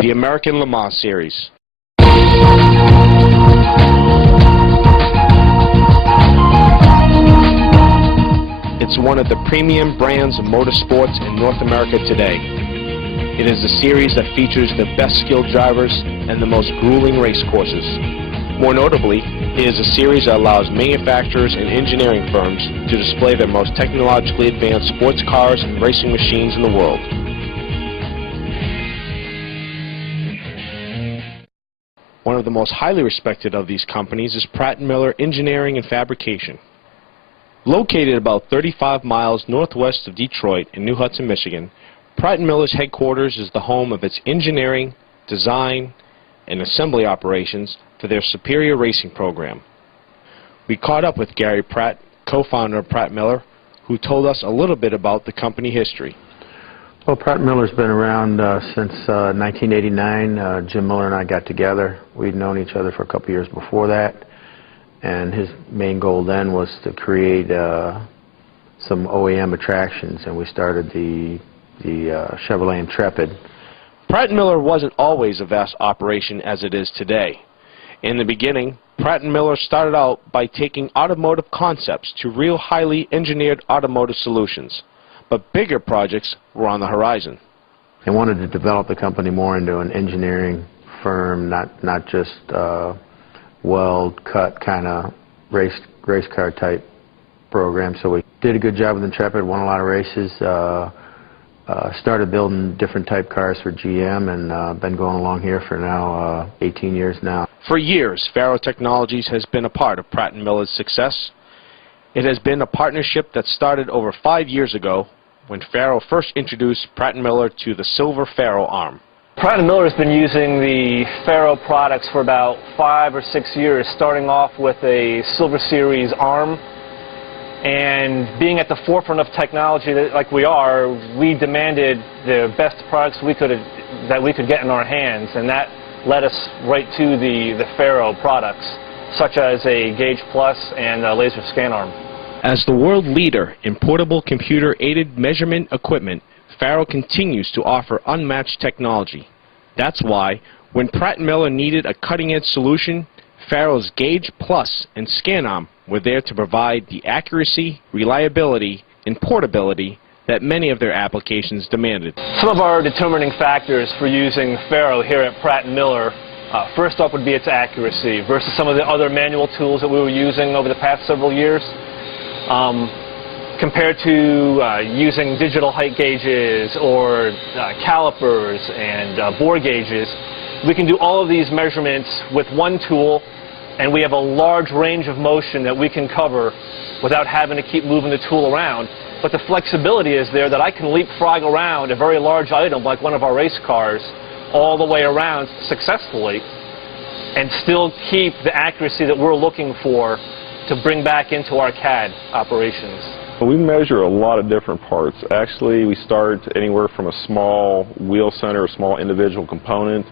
The American Le Mans Series. It's one of the premium brands of motorsports in North America today. It is a series that features the best skilled drivers and the most grueling race courses. More notably, it is a series that allows manufacturers and engineering firms to display their most technologically advanced sports cars and racing machines in the world. One of the most highly respected of these companies is Pratt & Miller Engineering and Fabrication. Located about 35 miles northwest of Detroit in New Hudson, Michigan, Pratt & Miller's headquarters is the home of its engineering, design, and assembly operations for their superior racing program. We caught up with Gary Pratt, co-founder of Pratt & Miller, who told us a little bit about the company history. Well, Pratt & Miller's been around since 1989. Jim Miller and I got together. We'd known each other for a couple years before that, and his main goal then was to create some OEM attractions, and we started the Chevrolet Intrepid. Pratt & Miller wasn't always a vast operation as it is today. In the beginning, Pratt & Miller started out by taking automotive concepts to real highly engineered automotive solutions. But bigger projects were on the horizon. They wanted to develop the company more into an engineering firm, not just weld-cut kind of race car type program. So we did a good job with Intrepid, won a lot of races, started building different type cars for GM, and been going along here for now 18 years now. For years, Faro Technologies has been a part of Pratt & Miller's success. It has been a partnership that started over 5 years ago when Faro first introduced Pratt & Miller to the silver Faro arm. Pratt & Miller has been using the Faro products for about 5 or 6 years, starting off with a Silver Series arm. And being at the forefront of technology like we are, we demanded the best products that we could get in our hands, and that led us right to the Faro products, such as a Gauge Plus and a laser scan arm. As the world leader in portable computer-aided measurement equipment, Faro continues to offer unmatched technology. That's why, when Pratt & Miller needed a cutting-edge solution, Faro's Gauge Plus and Scan Arm were there to provide the accuracy, reliability, and portability that many of their applications demanded. Some of our determining factors for using Faro here at Pratt & Miller, first up would be its accuracy versus some of the other manual tools that we were using over the past several years. Compared to using digital height gauges or calipers and bore gauges, we can do all of these measurements with one tool, and we have a large range of motion that we can cover without having to keep moving the tool around. But the flexibility is there that I can leapfrog around a very large item like one of our race cars all the way around successfully and still keep the accuracy that we're looking for to bring back into our CAD operations. We measure a lot of different parts. Actually, we start anywhere from a small wheel center, a small individual component,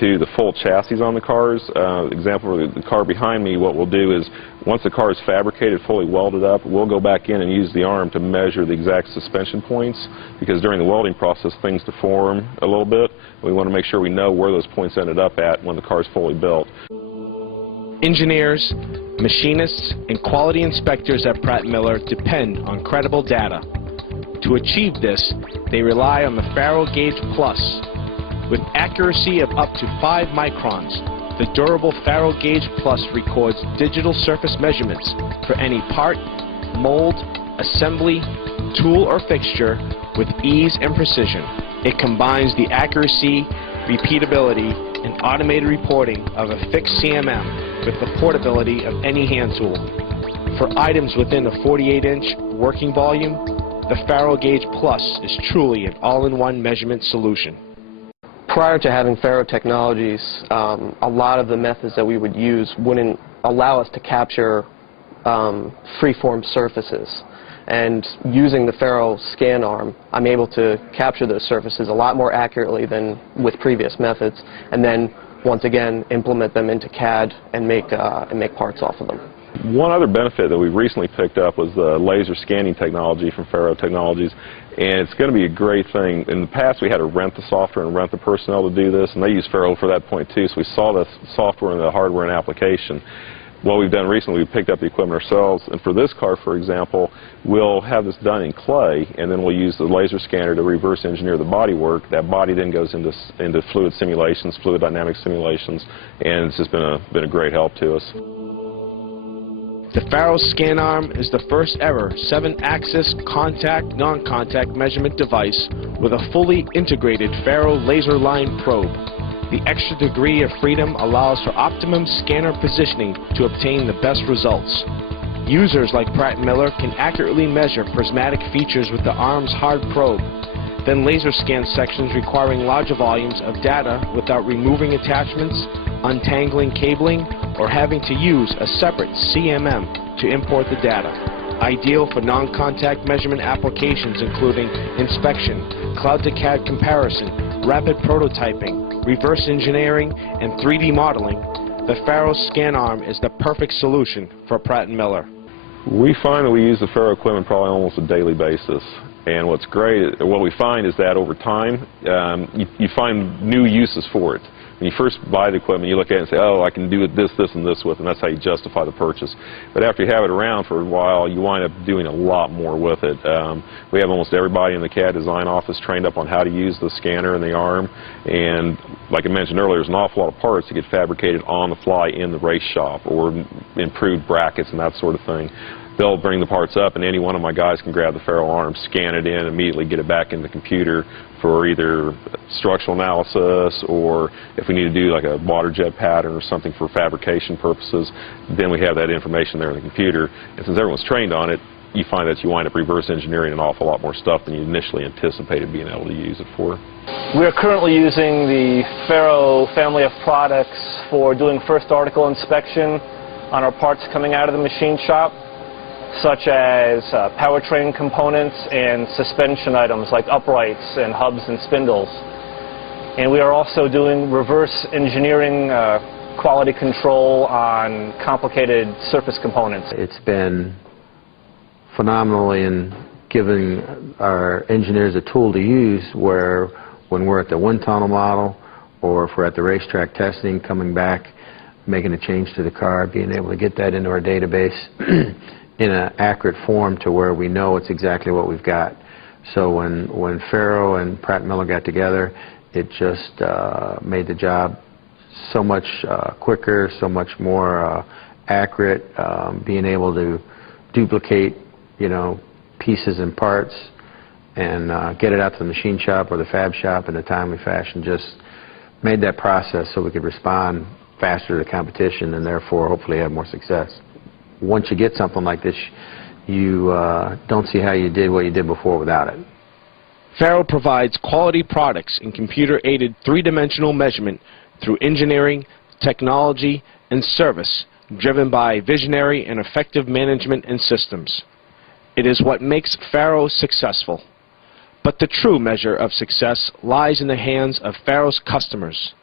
to the full chassis on the cars. Example, the car behind me, what we'll do is once the car is fabricated, fully welded up, we'll go back in and use the arm to measure the exact suspension points, because during the welding process things deform a little bit. We want to make sure we know where those points ended up at when the car is fully built. Engineers, machinists, and quality inspectors at Pratt & Miller depend on credible data. To achieve this, they rely on the Faro Gauge Plus. With accuracy of up to 5 microns, the durable Faro Gauge Plus records digital surface measurements for any part, mold, assembly, tool, or fixture with ease and precision. It combines the accuracy, repeatability, and automated reporting of a fixed CMM with the portability of any hand tool. For items within a 48-inch working volume, the Faro Gauge Plus is truly an all-in-one measurement solution. Prior to having Faro Technologies, a lot of the methods that we would use wouldn't allow us to capture free-form surfaces. And using the Faro scan arm, I'm able to capture those surfaces a lot more accurately than with previous methods, and then once again implement them into CAD and make parts off of them. One other benefit that we recently picked up was the laser scanning technology from Faro Technologies, and it's going to be a great thing. In the past, we had to rent the software and rent the personnel to do this, and they use Faro for that point too, so we saw the software and the hardware and application. What we've done recently, we've picked up the equipment ourselves, and for this car, for example, we'll have this done in clay, and then we'll use the laser scanner to reverse engineer the body work. That body then goes into fluid simulations, fluid dynamic simulations, and it's just been a great help to us. The Faro scan arm is the first ever 7-axis contact, non-contact measurement device with a fully integrated Faro laser line probe. The extra degree of freedom allows for optimum scanner positioning to obtain the best results. Users like Pratt Miller can accurately measure prismatic features with the arm's hard probe, then laser scan sections requiring larger volumes of data without removing attachments, untangling cabling, or having to use a separate CMM to import the data. Ideal for non-contact measurement applications including inspection, cloud-to-CAD comparison, rapid prototyping, reverse engineering, and 3D modeling. The Faro scan arm is the perfect solution for Pratt & Miller. We find that we use the Faro equipment probably almost a daily basis. And what's great, what we find is that over time, you find new uses for it. When you first buy the equipment, you look at it and say, oh, I can do this, this, and this with it, and that's how you justify the purchase. But after you have it around for a while, you wind up doing a lot more with it. We have almost everybody in the CAD design office trained up on how to use the scanner and the arm. And like I mentioned earlier, there's an awful lot of parts that get fabricated on the fly in the race shop, or improved brackets and that sort of thing. They'll bring the parts up, and any one of my guys can grab the Faro arm, scan it in, immediately get it back in the computer for either structural analysis, or if we need to do like a water jet pattern or something for fabrication purposes, then we have that information there in the computer. And since everyone's trained on it, you find that you wind up reverse engineering an awful lot more stuff than you initially anticipated being able to use it for. We are currently using the Faro family of products for doing first article inspection on our parts coming out of the machine shop, such as powertrain components and suspension items like uprights and hubs and spindles. And we are also doing reverse engineering quality control on complicated surface components. It's been phenomenal in giving our engineers a tool to use, where when we're at the wind tunnel model, or if we're at the racetrack testing, coming back, making a change to the car, being able to get that into our database in an accurate form to where we know it's exactly what we've got. So when Faro and Pratt Miller got together, it just made the job so much quicker, so much more accurate, being able to duplicate, pieces and parts and get it out to the machine shop or the fab shop in a timely fashion. Just made that process so we could respond faster to the competition and therefore hopefully have more success. Once you get something like this, you don't see how you did what you did before without it. Faro provides quality products in computer-aided three-dimensional measurement through engineering, technology, and service, driven by visionary and effective management and systems. It is what makes Faro successful. But the true measure of success lies in the hands of Faro's customers.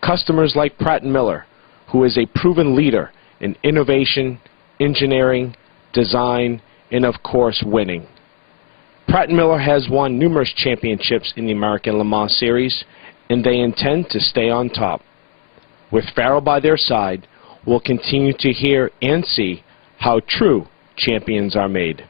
Customers like Pratt & Miller, who is a proven leader in innovation, engineering, design, and of course winning. Pratt & Miller has won numerous championships in the American Le Mans Series, and they intend to stay on top. With Faro by their side, we'll continue to hear and see how true champions are made.